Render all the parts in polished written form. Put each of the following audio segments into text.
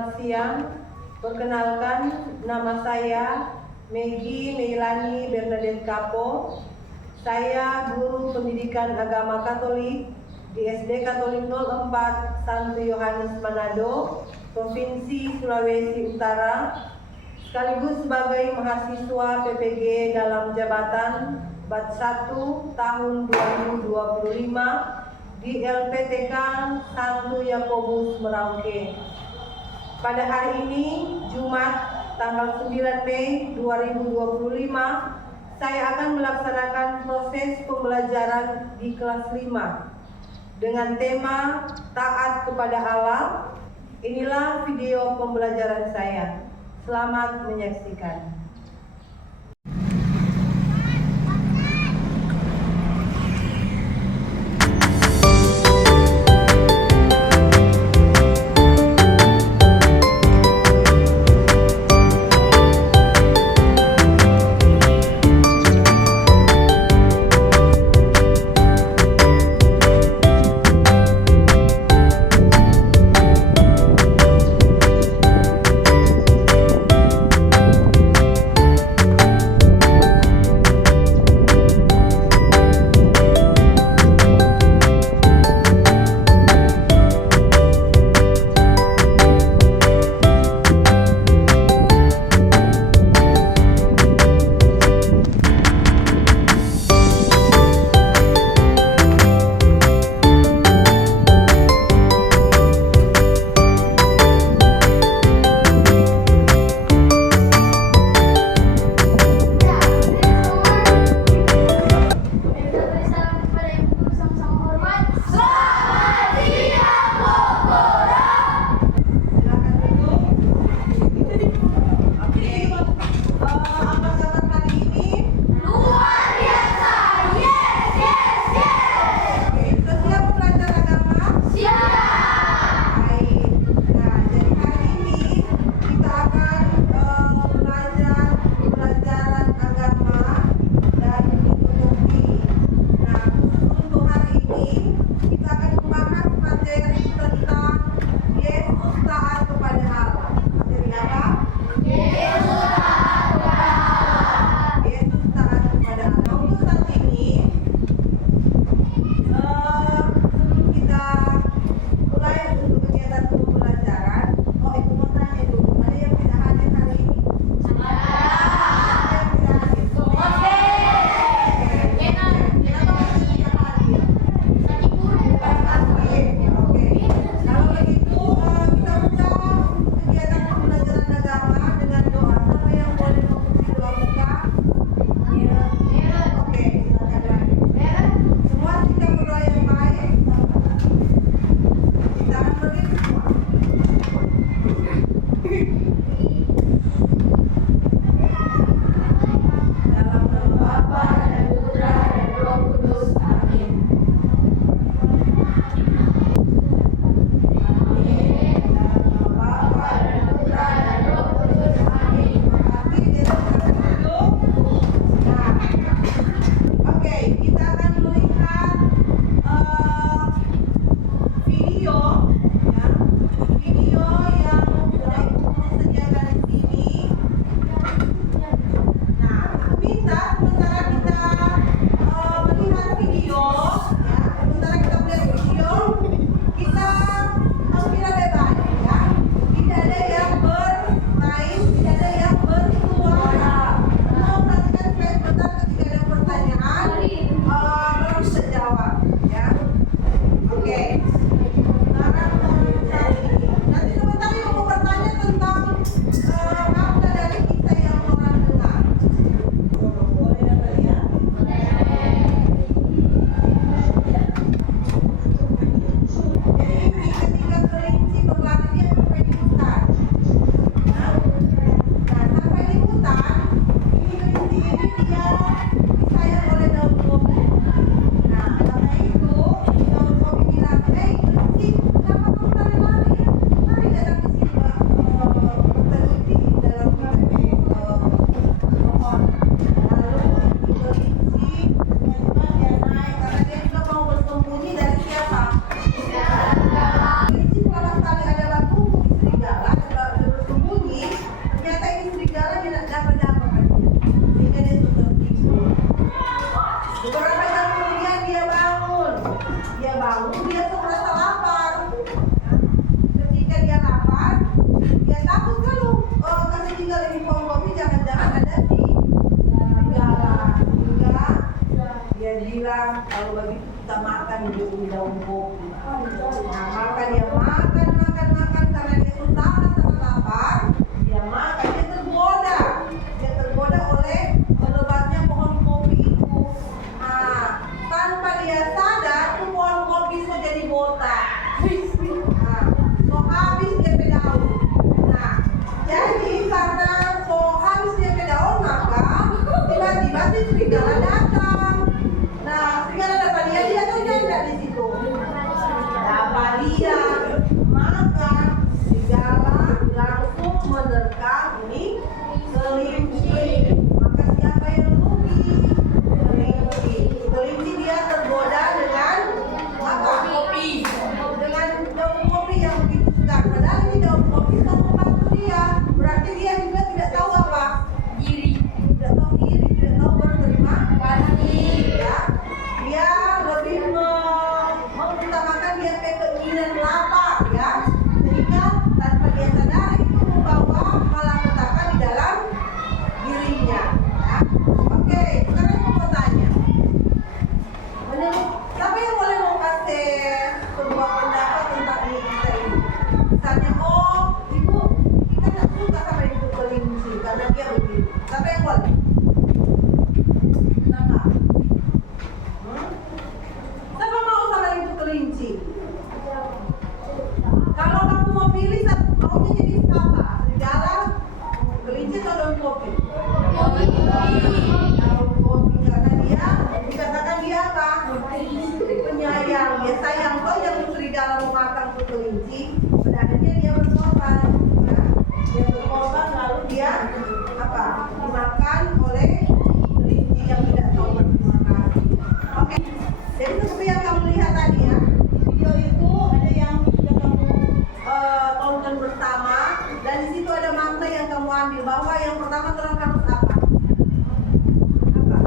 Selamat siang. Perkenalkan, nama saya Megi Meilani Bernadette Kapo. Saya guru pendidikan agama Katolik di SD Katolik 04 Santo Yohanes Manado, Provinsi Sulawesi Utara, sekaligus sebagai mahasiswa PPG dalam jabatan Bat 1 tahun 2025 di LPTK Santo Yakobus Merauke. Pada hari ini, Jumat tanggal 9 Mei 2025, saya akan melaksanakan proses pembelajaran di kelas 5 dengan tema taat kepada Allah. Inilah video pembelajaran saya. Selamat menyaksikan. dia bilang kalau begitu kita makan di daun kopi. Nah, makan dia makan karena dia tuh sangat lapar. Dia makan, dia tergoda oleh lebatnya pohon kopi itu. Nah, tanpa dia sadar tuh pohon kopi itu jadi botak. Nah, so habis dia pe daun. Nah, jadi karena so habis dia pe daun, maka tiba-tiba si serigala datang. Nah, serigala dapat dia tuh janda di situ. Dapat dia, maka serigala langsung menerkam ini kelinci. Maka siapa yang rugi? Kelinci. Kelinci dia tergoda dengan apa? Kopi. Dengan daun kopi yang begitu segar. Padahal ini daun kopi tak membantu dia. Berarti dia juga tidak tahu apa? Diri. Tidak tahu diri, tidak tahu berterima kasih. Ya. Dia lebih mengutamakan dia keinginan lapar, ya. Sehingga tanpa dia sadar itu membawa malapetaka di dalam dirinya. Ya. Oke, sekarang aku mau tanya. Menurut siapa yang boleh mau kasih sebuah pendapat tentang ini kita ini? Misalnya, oh ibu, kita tidak suka sama ibu kelinci karena dia begini. Siapa yang boleh? Kenapa? Siapa mau sama ibu kelinci? Kalau kamu mau pilih, maunya jadi apa? Serigala, kelinci atau daun kopi? Daun kopi karena dia dikatakan dia apa? Penyayang. Dia sayang kok yang serigala memakan ke kelinci. Pada akhirnya dia berkorban. Ya. Dia berkorban lalu dia apa? Dimakan oleh kelinci yang tidak tahu berterima kasih. Oke. Jadi seperti yang kamu lihat tadi ya, video itu ada yang sudah kamu tonton bersama, dan di situ ada makna yang kamu ambil bahwa yang pertama orang harus apa? Apa?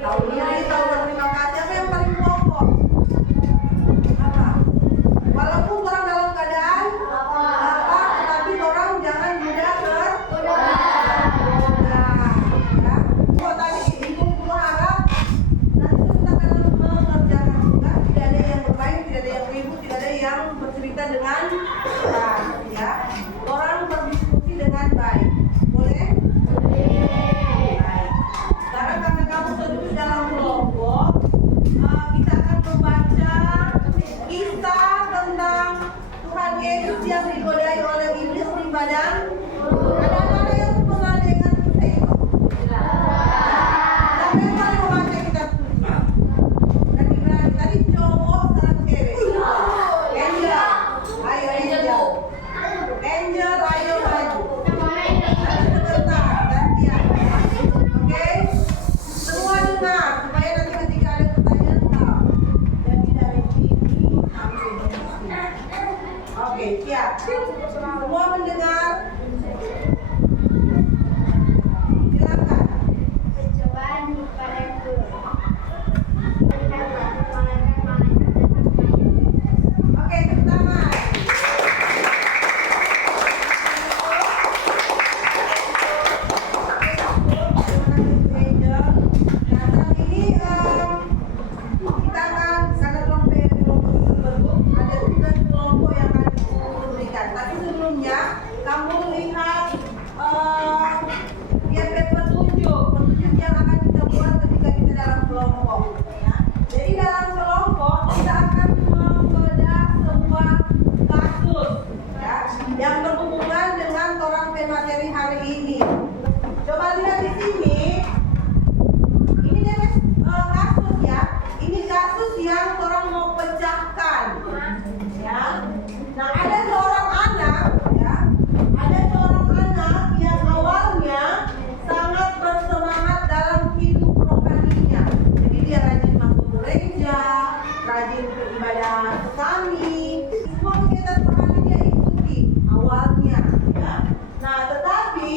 Tahu diri, tahu berterima kasih. Apa yang paling pokok? Apa? Walaupun orang dalam keadaan lapar, tetapi orang jangan mudah tergoda. Ya. Kok tadi ibu harap nanti kita akan mengerjakan juga, tidak ada yang bermain, tidak ada yang ribut, tidak ada yang bercerita dengan keras, ya. Orang berdiskusi dengan baik, boleh? Baik. Sekarang karena kamu duduk dalam kelompok, kita akan membaca kisah tentang Tuhan Yesus yang digodai oleh iblis di padang. Ada anak yang pernah dengar kisah itu? Siapa yang paling membaca kitab suci? Berani-berani. Tadi cowok, sekarang cewek. Angel. Ayo Angel. Angel, ayo maju. Sebentar, gantian. Oke? Semua dengar, supaya nanti ketika ada pertanyaan tahu. Jadi dari sini sampai di sini. Oke, siap. Semua mendengar? Silakan. Percobaan kepadaku. Oke, tepuk tangan. Nah, saat ini kita akan karena kelompok tersebut ada tugas kelompok yang akan diberikan. Tapi sebelumnya kamu lihat dia petunjuk yang akan kita buat ketika kita dalam kelompok. Ya. Jadi dalam kelompok kita akan membedah sebuah kasus, ya, yang berhubungan dengan orang pemateri hari ini. Coba lihat di sini. Ini dia kasus ya. Ini kasus yang orang mau pecahkan. Ya. Nah, ada seorang anak, ya. Ada seorang anak yang awalnya sangat bersemangat dalam hidup rohaninya. Jadi dia rajin masuk gereja, rajin beribadah kami. Semua kegiatan rohani dia ikuti awalnya, ya. Nah, tetapi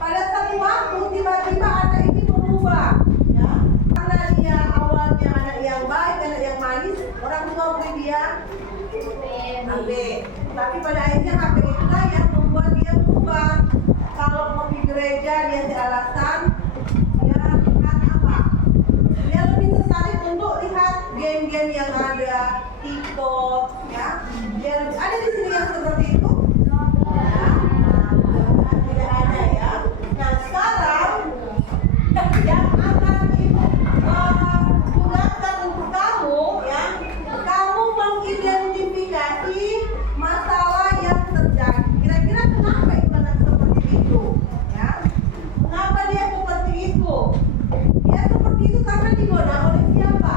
pada satu waktu tiba-tiba anak ini berubah, ya. Karena dia awalnya anak yang baik, anak yang manis, orang tua beri dia HP. Tapi pada akhirnya HP itulah yang membuat dia berubah. Kalau mau di gereja dia ada alasan, TikTok, ya. Ada di sini yang seperti itu? Tidak ada ya. Nah sekarang yang akan ibu gunakan untuk kamu ya, kamu mengidentifikasi masalah yang terjadi. Kira-kira kenapa ibu anak seperti itu? Ya, mengapa dia seperti itu? Dia seperti itu karena digoda oleh siapa?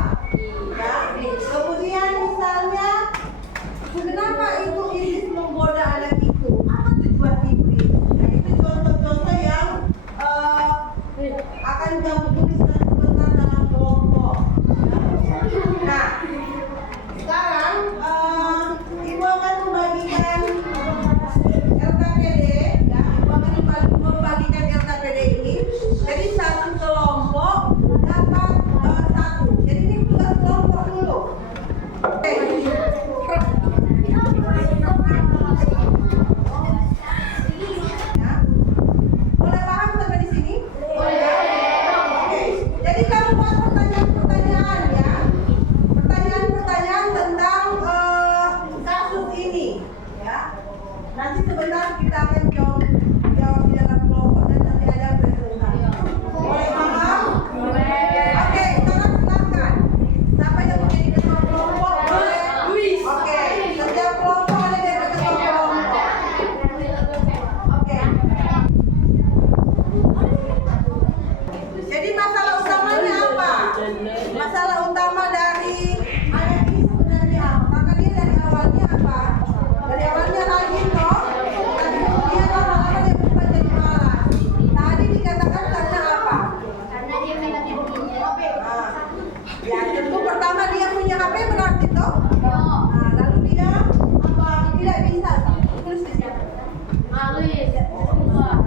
Ya, kemudian misalnya kenapa itu iblis menggoda anak itu? Apa tujuan iblis? Nah, itu contoh-contoh yang akan kamu tuliskan sebentar dalam kelompok. Nah, sekarang ibu akan membagikan LKPD, ya. Ibu akan membagikan LKPD ini. Jadi satu kelompok dapat satu. Jadi ini tugas kelompok dulu. Oke. Ya. Boleh paham sampai di sini? Oke. Jadi kamu buat pertanyaan-pertanyaan ya. Pertanyaan-pertanyaan tentang kasus ini ya. Nanti sebentar kita akan jawab di dalam kelompok dan nanti ada presentasi. Boleh paham? Oke, sekarang silakan. Siapa yang mau jadi ketua kelompok? Boleh. Oke, setiap kelompok ada dari ketua kelompok. Oke. Jadi masalah utamanya apa? Masalah utama dari anak ini sebenarnya apa? Maka dia dari awalnya apa? Dari awalnya rajin toh, tapi kemudian lama-lama dia berubah jadi malas. Tadi dikatakan karena apa? Karena dia megang dirinya. Nah, ya tentu pertama dia punya HP berarti toh. Nah, lalu dia apa? Tidak bisa. Tulis di sini. Dia tidak keluar.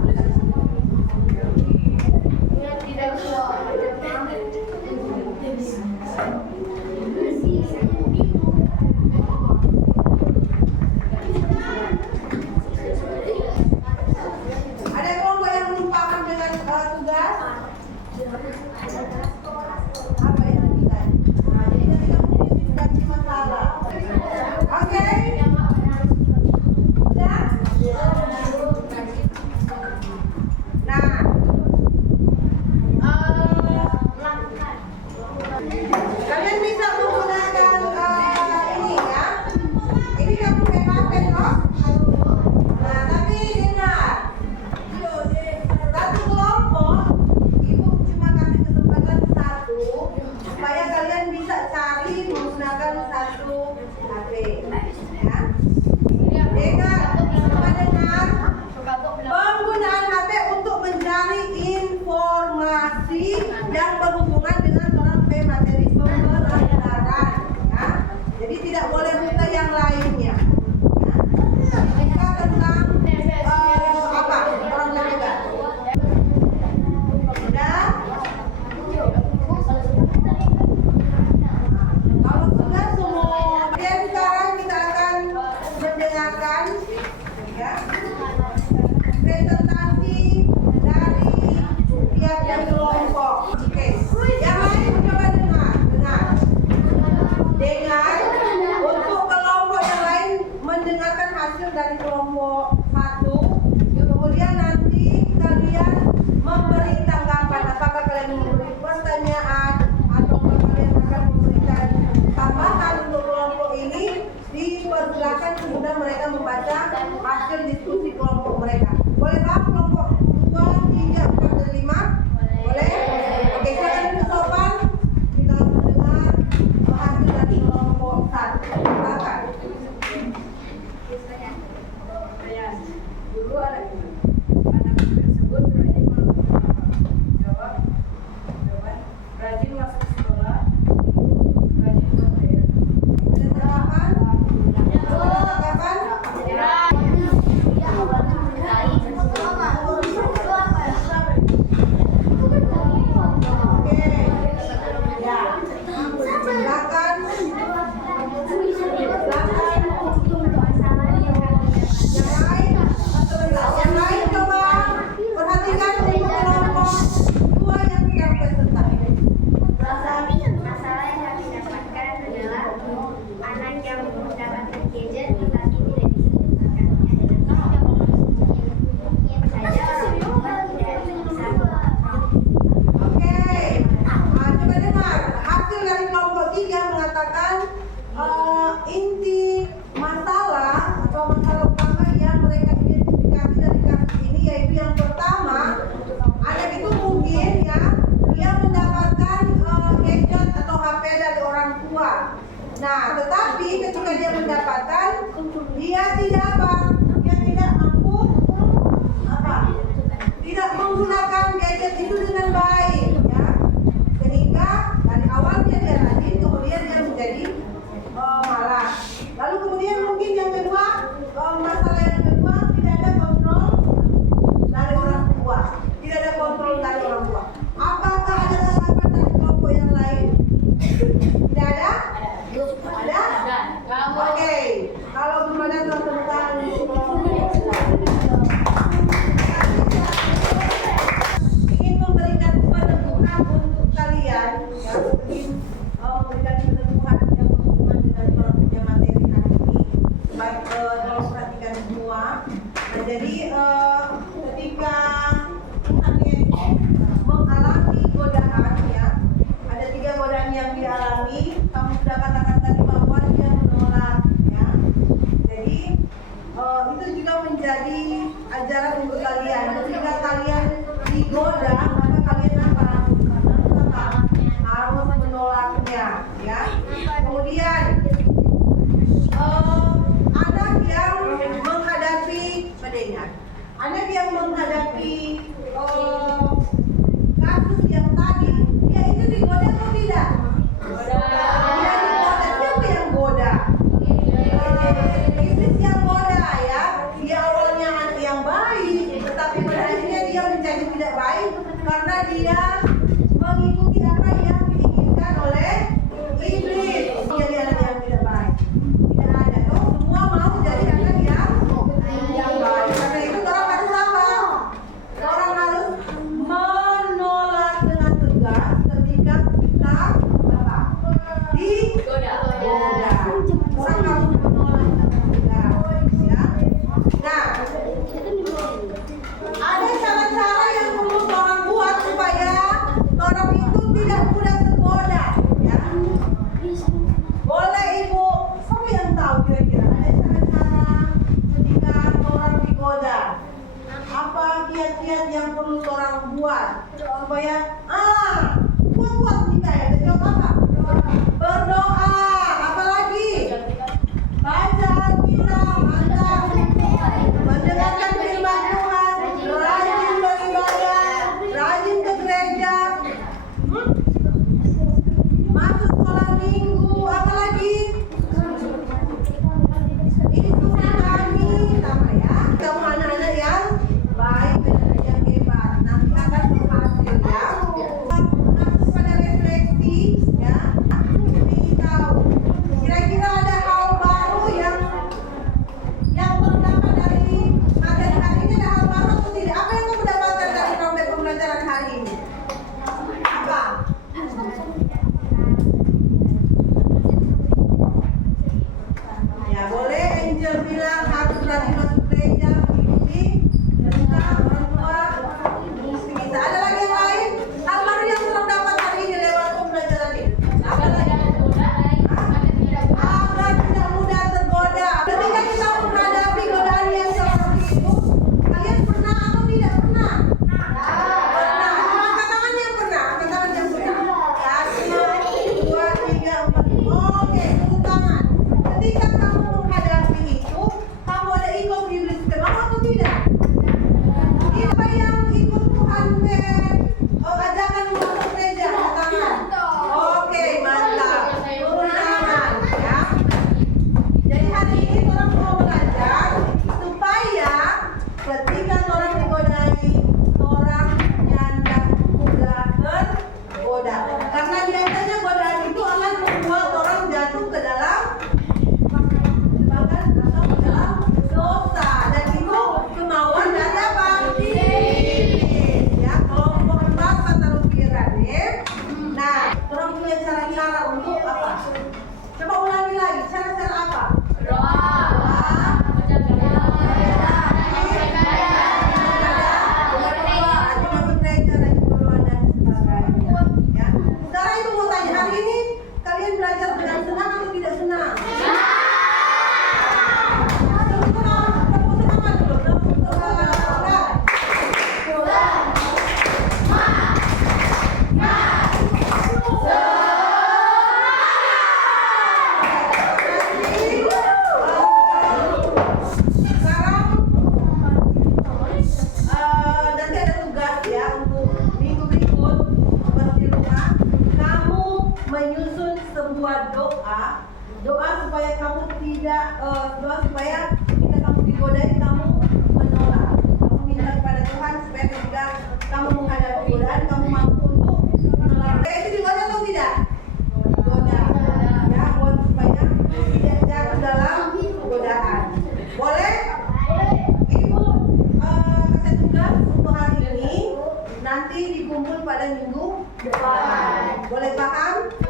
Ada kelompok yang melupakan dengan tugas? Apa yang kita? Nah, jadi ketika mengidentifikasi masalah. Oke? Sudah? Nah, kalian bisa menggunakan ini ya. Ini kamu pakai HP toh? Nah, tapi dengar. Satu kelompok, ibu cuma kasih kesempatan satu supaya kalian bisa cari menggunakan satu HP. Ya. Dengar, coba dengar. Penggunaan HP untuk mencari informasi yang berhubungan dengan suatu materi pembelajaran. Ya. Jadi tidak boleh buka yang lainnya. Ya. Buka tentang apa? Orang belajar. Sudah? Kalau sudah semua, kemudian sekarang kita akan mendengarkan ya, presentasi dari pihak yang kelompok. Oke, yang lain coba dengar. ketika dia mendapatkan, dia tidak apa? Dia tidak mampu apa? Tidak menggunakan gadget itu dengan baik, ya. Sehingga dari awalnya dia rajin, kemudian dia menjadi malas. Lalu kemudian mungkin yang kedua, masalah yang kedua, tidak ada kontrol dari orang tua. Tidak ada kontrol dari orang tua. Apakah ada tanggapan dari kelompok yang lain? Tidak ada? Ada? Kamu Oke. Kalau belum ada, teman-teman berbuat doa supaya kamu tidak doa supaya ketika kamu digodai kamu menolak. Kamu minta kepada Tuhan supaya ketika kamu menghadapi godaan kamu mampu untuk menolak. Itu digoda atau tidak? Digoda. Ya, buat supaya tidak jatuh dalam godaan. Boleh? Ibu kasih tugas untuk hari ini nanti dikumpul pada minggu depan. Boleh paham?